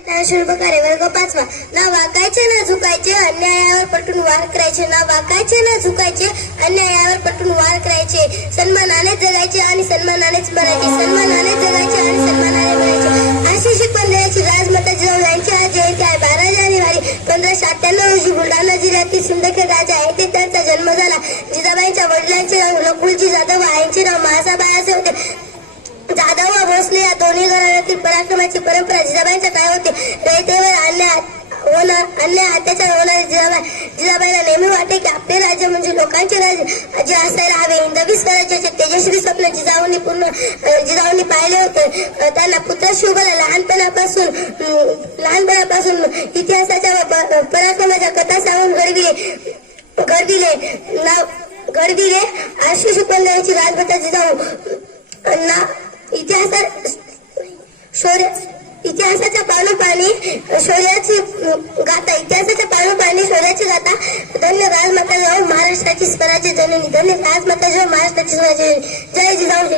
शुल्भ कार्यवर्ग वर्ग पाचवा. ना वाकायचे ना झुकायचे अन्यायावर पटून वार करायचे. ना वाकायचे ना झुकायचे अन्यायावर पटून वार करायचे. सन्मानाने जगायचे आणि सन्मानानेच मरायचे. सन्मानाने जगायचे आणि सन्मानाने मरायचे. अशी शिकवण देण्याची राजमाता जिजाऊ यांची आज जयंती आहे. बारा जानेवारी पंधराशे अठ्ठ्याण्णव रोजी बुलढाणा जिल्ह्यातील सिंदखेड राजा येथे त्यांचा जन्म झाला. जिजाबाईंच्या वडिलांचे नाव नकुलजी जाधव यांचे आईचे नाव महासाबाई असे होते. जाधव व भोसले या दोन्ही घराण्यातील पराक्रमाची परंपरा जिजाबाईंच्या काय होते रयतेवर अन्याय होणार अन्याय अत्याचार होणारे जिजाबाई जिजाबाईला नेहमी वाटे की आपले राज्य म्हणजे लोकांचे राज्य. जे असायला हवे हिंदवी स्वराज्याचे तेजस्वी स्वप्न जिजाऊंनी पूर्ण जिजाऊंनी पाहिले होते. त्यांना पुत्र शुभला लहानपणापासून लहानपणापासून इतिहासाच्या पराक्रमाच्या कथा सांगून घडविले घडविले नाव घडविले अशी शिकवण्याची राजमाता जिजाऊ. ना इतिहासात शौर्य इतिहासाच्या पाणी शौर्याची गाथा इतिहासाच्या पाणी शौर्याची गाथा. धन्य राजमाता जाऊ महाराष्ट्राची स्वराज्य जननी धन्य राजमाता जाऊ महाराष्ट्राची स्वराज्य जय जिजाऊ.